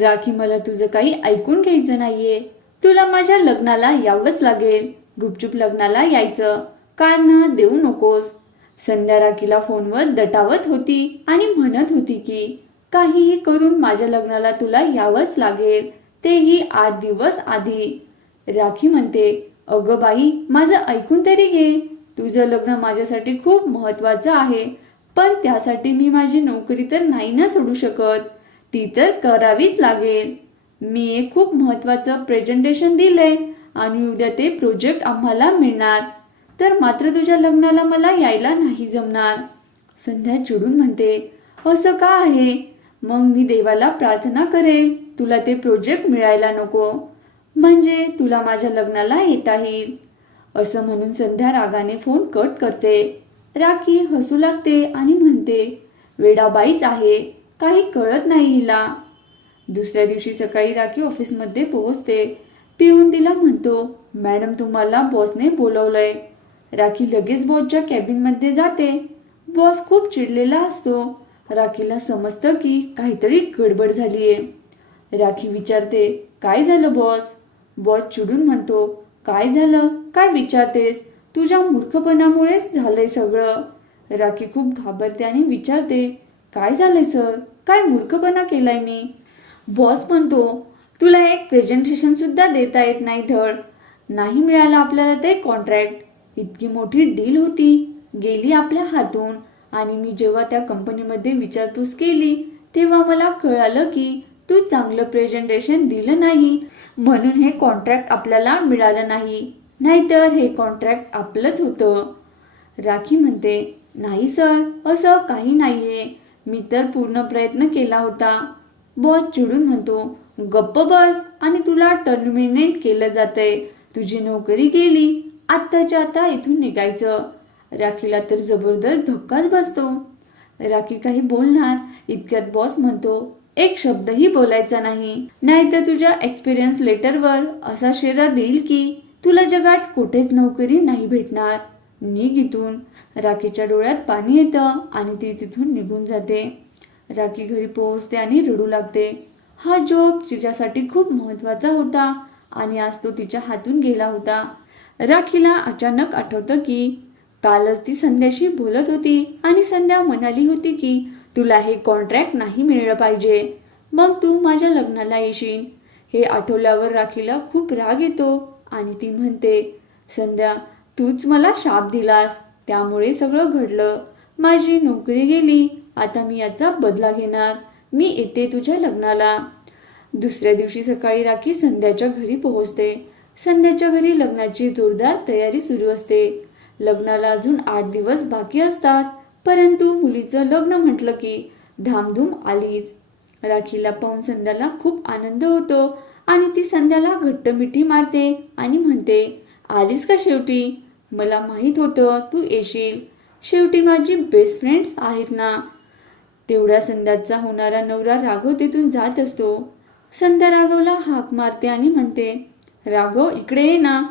राखी मला तुझं काही ऐकून घ्यायचं नाहीये. तुला माझ्या लग्नाला यावंच लागेल. गुपचूप लग्नाला यायचं. कारण देऊ नकोस. संध्या राखीला फोनवर दटावत होती आणि म्हणत होती की काहीही करून माझ्या लग्नाला तुला यावंच लागेल. तेही आठ दिवस आधी. राखी म्हणते अगं बाई माझं ऐकून तरी घे. तुझं लग्न माझ्यासाठी खूप महत्वाचं आहे. पण त्यासाठी मी माझी नोकरी तर नाही ना सोडू शकत. ती तर करावीच लागेल. मी एक खूप महत्त्वाचं प्रेझेंटेशन दिलंय आणि उद्या ते प्रोजेक्ट आम्हाला मिळणार. तर मात्र तुझ्या लग्नाला मला यायला नाही जमणार. संध्या चिडून म्हणते असं का आहे? मग मी देवाला प्रार्थना करेन. तुला ते प्रोजेक्ट मिळायला नको. म्हणजे तुला माझ्या लग्नाला येता येईल. असं म्हणून संध्या रागाने फोन कट करते. राखी हसू लागते आणि म्हणते वेडाबाईच आहे. काही कळत नाही हिला. दुसऱ्या दिवशी सकाळी राखी ऑफिसमध्ये पोहोचते. पिऊन तिला म्हणतो मॅडम तुम्हाला बॉसने बोलवलंय. राखी लगेच बॉसच्या कॅबिनमध्ये जाते. बॉस खूप चिडलेला असतो. राखीला समजतं की काहीतरी गडबड झालीये. राखी विचारते काय झालं बॉस? बॉस चिडून म्हणतो काय झालं? काय विचारतेस? तुझ्या मूर्खपणामुळेच झालंय सगळं. राखी खूप घाबरते आणि विचारते काय झालंय सर? काय मूर्खपणा केलाय मी? बॉस म्हणतो तुला एक प्रेझेंटेशन सुद्धा देता येत नाही धड. नाही मिळालं आपल्याला ते कॉन्ट्रॅक्ट इतकी मोठी डील होती. गेली आपल्या हातून. आणि मी जेव्हा त्या कंपनीमध्ये विचारपूस केली तेव्हा मला कळालं की तू चांगलं प्रेझेंटेशन दिलं नाही. म्हणून हे कॉन्ट्रॅक्ट आपल्याला मिळालं नाही. नाहीतर हे कॉन्ट्रॅक्ट आपलंच होतं. राखी म्हणते नाही सर. असं काही नाही आहे मी तर पूर्ण प्रयत्न केला होता. बॉस चिडून म्हणतो गप्प बस आणि तुला टर्मिनेट केलं जातंय. तुझी नोकरी गेली आत्ताच्या आता इथून निघायचं. राखीला तर जबरदस्त धक्काच बसतो. राखी काही बोलणार इतक्यात बॉस म्हणतो एक शब्दही बोलायचा नाही. नाहीतर तुझ्या एक्सपिरियन्स लेटरवर असा शेरा देईल की तुला जगात कुठेच नोकरी नाही भेटणार. निघ इथून. राखीच्या डोळ्यात पाणी येतं आणि ती तिथून निघून जाते. राखी घरी पोहोचते आणि रडू लागते. हा जॉब तिच्यासाठी खूप महत्त्वाचा होता आणि आज तो तिच्या हातून गेला होता. राखीला अचानक आठवतं की कालच ती संध्याशी बोलत होती आणि संध्या म्हणाली होती की तुला हे कॉन्ट्रॅक्ट नाही मिळलं पाहिजे. मग तू माझ्या लग्नाला येशील. हे आठवल्यावर राखीला खूप राग येतो आणि ती म्हणते संध्या तूच मला शाप दिलास. त्यामुळे सगळं घडलं. माझी नोकरी गेली. आता मी याचा बदला घेणार. मी येते तुझ्या लग्नाला. दुसऱ्या दिवशी सकाळी राखी संध्याच्या घरी पोहोचते. संध्याच्या घरी लग्नाची जोरदार तयारी सुरू असते. लग्नाला अजून आठ दिवस बाकी असतात. परंतु मुलीचं लग्न म्हटलं की धामधूम आलीच. राखीला पाहून संध्याला खूप आनंद होतो आणि ती संध्याला घट्ट मिठी मारते आणि म्हणते आलीस का शेवटी? मला माहीत होतं तू येशील. शेवटी माझी बेस्ट फ्रेंड्स आहेत ना. तेवढ्या संध्याचा होणारा नवरा राघव तिथून जात असतो. संध्या राघवला हाक मारते आणि म्हणते राघव इकडे ये ना.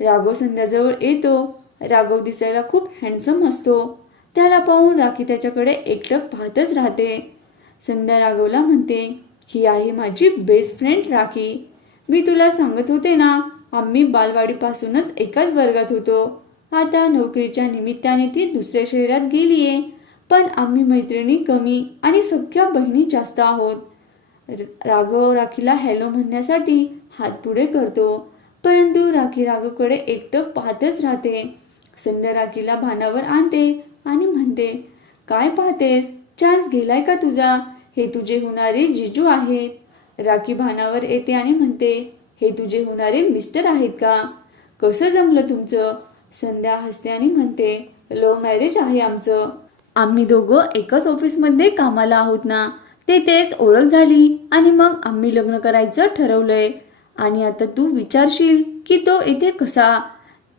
राघव संध्याजवळ येतो. राघव दिसायला खूप हँडसम असतो. त्याला पाहून राखी त्याच्याकडे एकटक पाहतच राहते. संध्या राघवला म्हणते ही आहे माझी बेस्ट फ्रेंड राखी. मी तुला सांगत होते ना आम्ही बालवाडीपासूनच एकाच वर्गात होतो. आता नोकरीच्या निमित्ताने ती दुसऱ्या शहरात गेलीये. पण आम्ही मैत्रिणी कमी आणि सख्या बहिणी जास्त आहोत. राघव राखीला हॅलो म्हणण्यासाठी हात पुढे करतो. परंतु राखी राघवकडे एकटक पाहतच राहते. संध्या राखीला भानावर आणते आणि म्हणते काय पाहतेस? चान्स गेलाय का तुझा? हे तुझे होणारे जिजू आहेत. राखी भानावर येते आणि म्हणते हे तुझे होणारे मिस्टर आहेत का? कसं जमलं तुमचं? संध्या हसते आणि म्हणते लव्ह मॅरेज आहे आमचं. आम्ही दोघं एकाच ऑफिसमध्ये कामाला आहोत ना. ते तेच ओळख झाली आणि मग आम्ही लग्न करायचं ठरवलंय. आणि आता तू विचारशील की तो इथे कसा?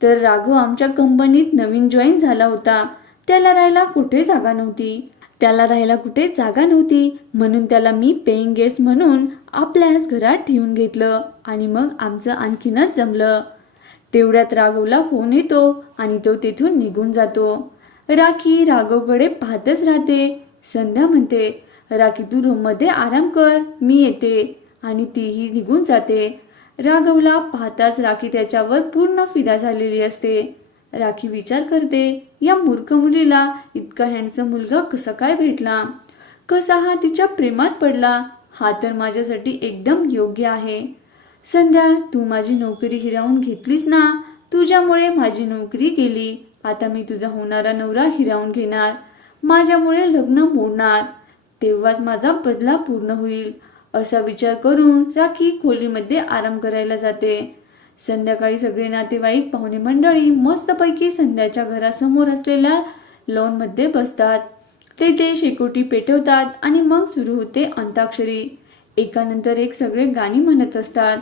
तर राघव आमच्या कंपनीत नवीन जॉईन झाला होता. त्याला राहायला कुठे जागा नव्हती. त्याला राहायला कुठे जागा नव्हती. म्हणून त्याला मी पेईंग गेस्ट म्हणून आपल्याच घरात ठेवून घेतलं आणि मग आमचं आणखीनच जमलं. तेवढ्यात राघवला फोन येतो आणि तो तिथून निघून जातो. राखी राघवकडे पाहतच राहते. संध्या म्हणते राखी तू रूममध्ये आराम कर मी येते. आणि तीही निघून जाते. राघवला पाहताच राखी त्याच्यावर पूर्ण फिदा झालेली असते. राखी विचार करते या मूर्ख मुलीला इतका हँडसम मुलगा कसा काय भेटला? कसा हा तिच्या प्रेमात पडला? हा तर माझ्यासाठी एकदम योग्य आहे. संध्या तू माझी नोकरी हिरावून घेतलीस ना? तुझ्यामुळे माझी नोकरी गेली. आता मी तुझा होणारा नवरा हिरावून घेणार. माझ्यामुळे लग्न मोडणार. तेव्हाच माझा बदला पूर्ण होईल. असा विचार करून राखी खोलीमध्ये आराम करायला जाते. संध्याकाळी सगळे नातेवाईक पाहुणे मंडळी मस्तपैकी संध्याच्या घरासमोर असलेल्या लॉनमध्ये बसतात. ते ते शेकोटी पेटवतात आणि मग सुरू होते अंताक्षरी. एकानंतर एक सगळे गाणी म्हणत असतात.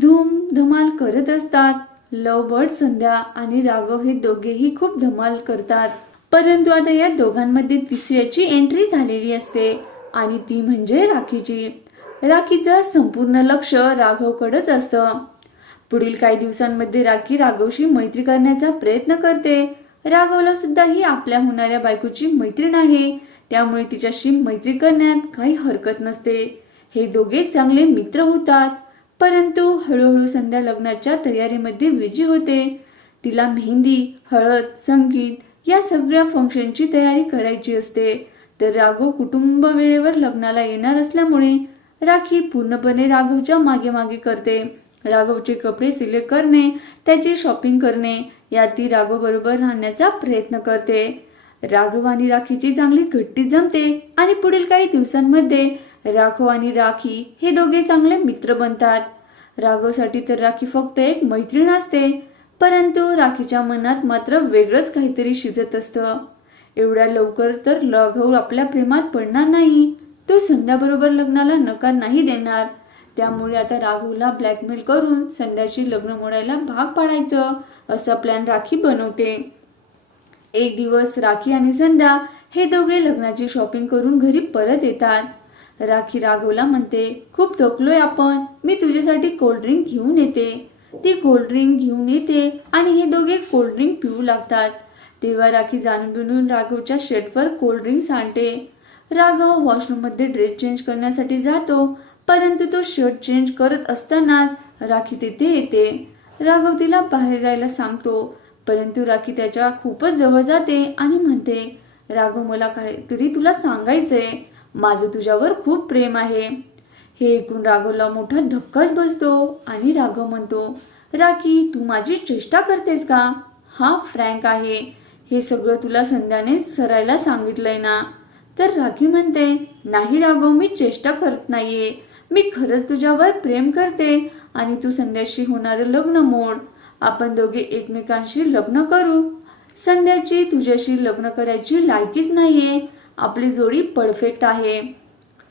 धूम धमाल करत असतात. लव बर्ड संध्या आणि राघव हे दोघेही खूप धमाल करतात. परंतु आता या दोघांमध्ये तिसऱ्याची एंट्री झालेली असते आणि ती म्हणजे राखीची. राखीचं संपूर्ण लक्ष राघवकडेच असतं. पुढील काही दिवसांमध्ये राखी राघवशी मैत्री करण्याचा प्रयत्न करते. राघवला सुद्धा ही आपल्या होणाऱ्या बायकोची मैत्रीण आहे त्यामुळे तिच्याशी मैत्री करण्यात काही हरकत नसते. हे दोघे चांगले मित्र होतात. परंतु हळूहळू संध्या लग्नाच्या तयारीमध्ये विजी होते. तिला मेहंदी हळद संगीत या सगळ्या फंक्शनची तयारी करायची असते. तर राघव कुटुंब वेळेवर लग्नाला येणार असल्यामुळे राखी पूर्णपणे राघवच्या मागे मागे करते. राघवचे कपडे सिलेक्ट करणे त्याची शॉपिंग करणे यात ती राघव बरोबर राहण्याचा प्रयत्न करते. राघव आणि राखीची चांगली घट्टी जमते आणि पुढील काही दिवसांमध्ये राघव आणि राखी हे दोघे चांगले मित्र बनतात. राघवसाठी तर राखी फक्त एक मैत्रीण असते परंतु राखीच्या मनात मात्र वेगळंच काहीतरी शिजत असतं. एवढ्या लवकर तर राघव आपल्या प्रेमात पडणार नाही. तो संध्याबरोबर लग्नाला नकार नाही देणार. त्यामुळे आता राघवला ब्लॅकमेल करून संध्याशी लग्न मोडायला भाग पाडायचं असा प्लॅन राखी बनवते. एक दिवस राखी आणि संध्या हे दोघे लग्नाची शॉपिंग करून घरी परत येतात. राखी राघवला म्हणते खूप थकलोय आपण. मी तुझ्यासाठी कोल्ड्रिंक घेऊन येते. ती कोल्ड्रिंक घेऊन येते आणि हे दोघे कोल्ड्रिंक पिऊ लागतात. तेव्हा राखी जाणून बिनून राघवच्या शर्टवर कोल्ड्रिंक सांडते राघव वॉशरूममध्ये ड्रेस चेंज करण्यासाठी जातो परंतु तो शर्ट चेंज करत असतानाच राखी तिथे येते. राघव तिला बाहेर जायला सांगतो परंतु राखी त्याच्या खूपच जवळ जाते आणि म्हणते राघव मला काहीतरी तुला सांगायचंय. माझं तुझ्यावर खूप प्रेम आहे. हे ऐकून राघवला मोठा धक्काच बसतो आणि राघव म्हणतो राखी तू माझी चेष्टा करतेस का? हा फ्रँक आहे. हे सगळं तुला संध्याने सरायला सांगितलंय ना. तर राखी म्हणते नाही राघव मी चेष्टा करत नाहीये. मी खरंच तुझ्यावर प्रेम करते आणि तू संध्याशी होणारं लग्न मोड. आपण दोघे एकमेकांशी लग्न करू. संध्याची तुझ्याशी लग्न करायची लायकीच नाहीये. आपली जोडी परफेक्ट आहे.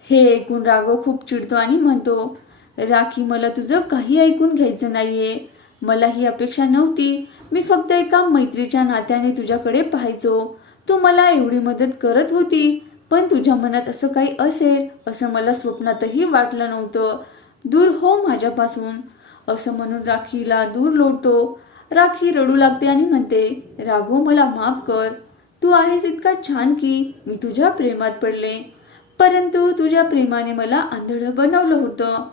हे ऐकून राघव खूप चिडतो आणि म्हणतो राखी मला तुझं काही ऐकून घ्यायचं नाहीये. मला ही अपेक्षा नव्हती. मी फक्त एका मैत्रीच्या नात्याने तुझ्याकडे पाहायचो. तू मला एवढी मदत करत होती पण तुझ्या मनात असं काही असेल असं मला स्वप्नातही वाटलं नव्हतं. दूर हो माझ्यापासून. असं म्हणून राखीला दूर लोटतो. राखी रडू लागते आणि म्हणते राघव मला माफ कर. तू आहेस इतका छान की मी तुझ्या प्रेमात पडले. परंतु तुझ्या प्रेमाने मला आंधळं बनवलं होतं.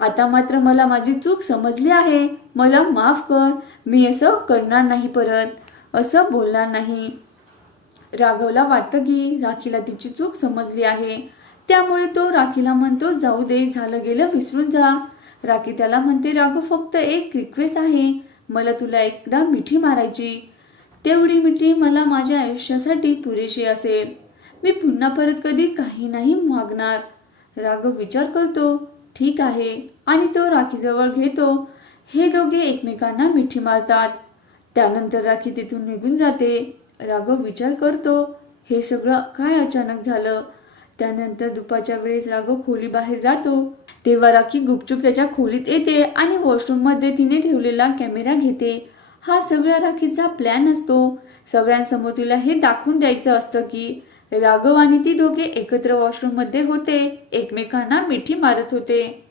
आता मात्र मला माझी चूक समजली आहे. मला माफ कर. मी असं करणार नाही परत. असं बोलणार नाही. राघवला वाटतं की राखीला तिची चूक समजली आहे. त्यामुळे तो राखीला म्हणतो जाऊ दे झालं गेलं विसरून जा. राखी त्याला म्हणते राघव फक्त एक रिक्वेस्ट आहे. मला तुला एकदा मिठी मारायची. तेवढी मिठी मला माझ्या आयुष्यासाठी पुरेशी असेल. मी पुन्हा परत कधी काही नाही मागणार. राघव विचार करतो ठीक आहे. आणि तो राखीजवळ घेतो. हे दोघे एकमेकांना मिठी मारतात. त्यानंतर राखी तिथून निघून जाते. राघव विचार करतो हे सगळं काय अचानक झालं? त्यानंतर दुपारच्या वेळेस राघव खोली बाहेर जातो. तेव्हा राखी गुपचूप त्याच्या खोलीत येते आणि वॉशरूममध्ये तिने ठेवलेला कॅमेरा घेते. हा सगळा राखीचा प्लॅन असतो. सगळ्यांसमोर तिला हे दाखवून द्यायचं असतं की राघव आणि ती दोघे एकत्र वॉशरूममध्ये होते. एकमेकांना मिठी मारत होते.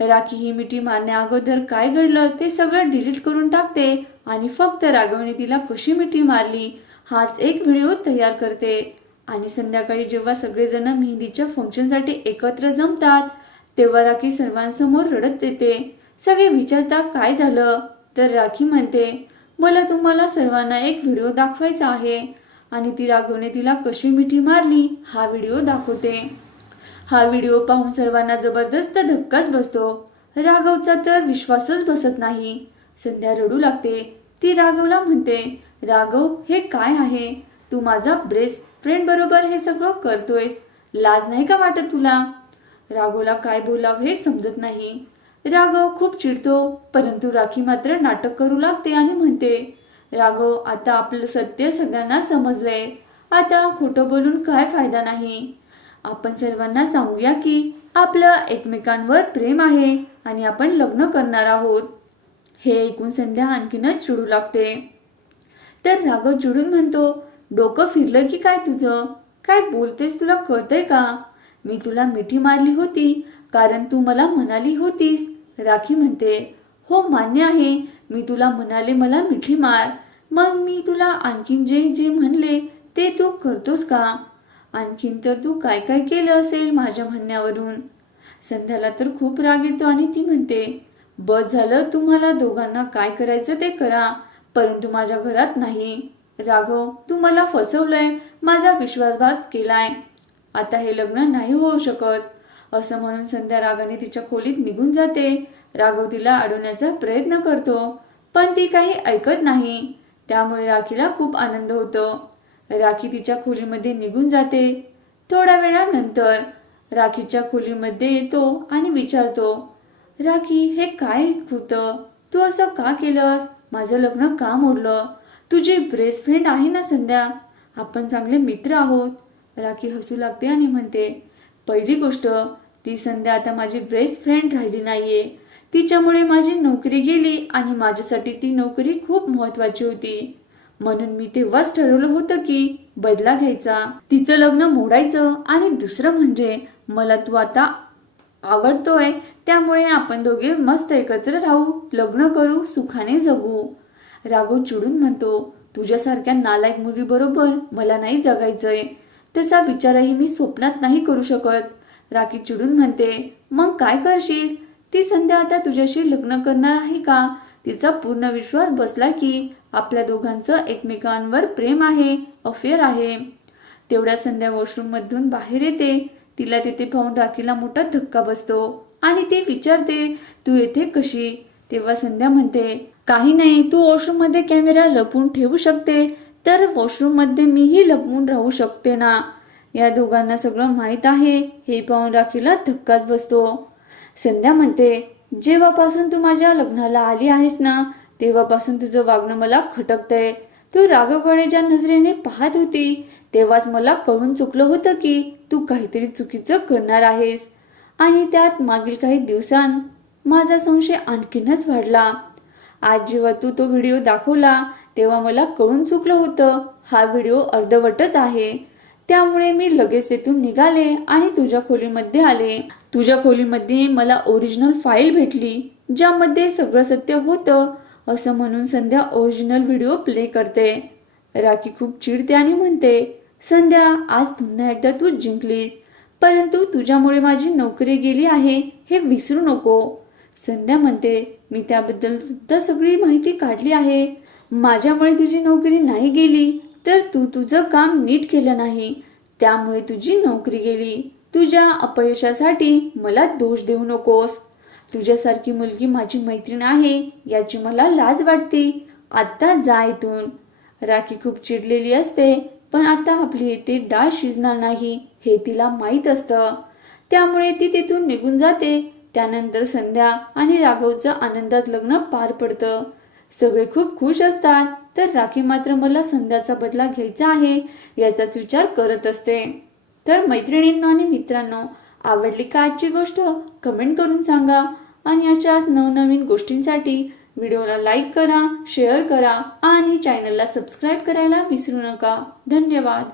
राखी ही मिठी मारण्या अगोदर काय घडलं ते सगळं डिलीट करून टाकते आणि फक्त राघवने तिला कशी मिठी मारली हाच एक व्हिडिओ तयार करते. आणि संध्याकाळी जेव्हा सगळेजण मेहंदीच्या फंक्शनसाठी एकत्र जमतात तेव्हा राखी सर्वांसमोर रडत येते. सगळे विचारता काय झालं? तर राखी म्हणते मला तुम्हाला सर्वांना एक व्हिडिओ दाखवायचा आहे. आणि ती राघवने तिला कशी मिठी मारली हा व्हिडिओ दाखवते. हा व्हिडिओ पाहून सर्वांना जबरदस्त धक्काच बसतो. राघवचा तर विश्वासच बसत नाही. संध्या रडू लागते. ती राघवला म्हणते राघव हे काय आहे? तू माझा बेस्ट फ्रेंड बरोबर हे सगळं करतोयस. लाज नाही का वाटत तुला? राघवला काय बोलावं हे समजत नाही. राघव खूप चिडतो परंतु राखी मात्र नाटक करू लागते आणि म्हणते राघव आता आपलं सत्य सगळ्यांना समजलंय. आता खोटं बोलून काय फायदा नाही? आपण सर्वांना सांगूया की आपलं एकमेकांवर प्रेम आहे आणि आपण लग्न करणार आहोत. हे ऐकून संध्या आणखीनच चिडू लागते. तर राघव चिडून म्हणतो डोकं फिरलं की काय तुझं? काय बोलतेस तुला कळतंय का? मी तुला मिठी मारली होती कारण तू मला म्हणाली होतीस राखी म्हणते हो मान्य आहे. मी तुला म्हणाले मला मिठी मार. मग मी तुला आणखीन जे जे म्हणले ते तू करतोस का? आणखीन तर तू काय काय केलं असेल माझ्या म्हणण्यावरून? संध्याला तर खूप राग येतो आणि ती म्हणते बस झालं तुम्हाला दोघांना काय करायचं ते करा. परंतु माझ्या घरात नाही. राघव तू मला फसवलंय. माझा विश्वासघात केलाय. आता हे लग्न नाही होऊ शकत. असं म्हणून संध्या रागाने तिच्या खोलीत निघून जाते. राघव तिला अडवण्याचा प्रयत्न करतो पण ती काही ऐकत नाही. त्यामुळे राखीला खूप आनंद होतो. राखी तिच्या खोलीमध्ये निघून जाते. थोड्या वेळानंतर राखीच्या खोलीमध्ये येतो आणि विचारतो राखी हे काय होतं? तू असं का केलंस? माझं लग्न का मोडलं? तुझी बेस्ट फ्रेंड आहे ना संध्या? आपण चांगले मित्र आहोत. राखी हसू लागते आणि म्हणते पहिली गोष्ट ती संध्या आता माझी बेस्ट फ्रेंड राहिली नाहीये. तिच्यामुळे माझी नोकरी गेली आणि माझ्यासाठी ती नोकरी खूप महत्वाची होती. म्हणून मी तेव्हाच ठरवलं होतं की बदला घ्यायचा. तिचं लग्न मोडायचं आणि दुसरं म्हणजे मला तू आता आवडतोय त्यामुळे आपण दोघे मस्त एकत्र राहू लग्न करू सुखाने जगू. राघव चिडून म्हणतो तुझ्यासारख्या नालायक मुलीबरोबर मला नाही जगायचंय. तसा विचारही मी स्वप्नात नाही करू शकत. राखी चिडून म्हणते मग काय करशील? ती संध्या आता तुझ्याशी लग्न करणार आहे का? तिचा पूर्ण विश्वास बसला की आपल्या दोघांचं एकमेकांवर प्रेम आहे अफेअर आहे. तेवढ्या संध्या वॉशरूम मधून बाहेर येते. तिला तिथे पाहून राखीला मोठा धक्का बसतो आणि ती विचारते तू येथे कशी? तेव्हा संध्या म्हणते काही नाही तू वॉशरूममध्ये कॅमेरा लपून ठेवू शकते. तर वॉशरूममध्ये मीही लपवून राहू शकते ना? या दोघांना सगळं माहीत आहे. हे पाहून राखीला धक्काच बसतो. संध्या म्हणते जेव्हापासून तू माझ्या लग्नाला आली आहेस ना तेव्हापासून तुझं वागणं मला खटकतंय. तू राघवकडे ज्या नजरेने पाहत होती तेव्हाच मला कळून चुकलं होतं की तू काहीतरी चुकीचं करणार आहेस. आणि त्यात मागील काही दिवसांत माझा संशय आणखीनच वाढला. आज जेव्हा तू तो व्हिडिओ दाखवला तेव्हा मला कळून चुकलं होतं. हा व्हिडिओ अर्धवटच आहे. त्यामुळे मी लगेच तेथून निघाले आणि तुझ्या खोलीमध्ये आले. तुझ्या खोलीमध्ये मला ओरिजिनल फाईल भेटली ज्यामध्ये सगळं सत्य होतं असं म्हणून संध्या ओरिजिनल व्हिडिओ प्ले करते. राखी खूप चिडते आणि म्हणते संध्या आज पुन्हा एकदा तू जिंकलीस परंतु तुझ्यामुळे माझी नोकरी गेली आहे हे विसरू नको. संध्या म्हणते मी त्याबद्दल सुद्धा सगळी माहिती काढली आहे. माझ्यामुळे तुझी नोकरी नाही गेली तर तू तुझं काम नीट केलं नाही. त्यामुळे तुझी नोकरी गेली. तुझ्या अपयशासाठी मला दोष देऊ नकोस. तुझ्यासारखी मुलगी माझी मैत्रीण आहे याची मला लाज वाटते. आत्ता जा इथून. राखी खूप चिडलेली असते पण आता आपली येथे डाळ शिजणार नाही हे तिला माहीत असतं. त्यामुळे ती तिथून निघून जाते. त्यानंतर संध्या आणि राघवचं आनंदात लग्न पार पडतं. सगळे खूप खुश असतात. तर राखी मात्र मला संध्याचा बदला घ्यायचा आहे याचाच विचार करत असते. तर मैत्रिणींनो आणि मित्रांनो आवडली का आजची गोष्ट? कमेंट करून सांगा. आणि अशाच नवनवीन गोष्टींसाठी व्हिडिओला लाईक करा शेअर करा आणि चॅनलला सबस्क्राईब करायला विसरू नका. धन्यवाद.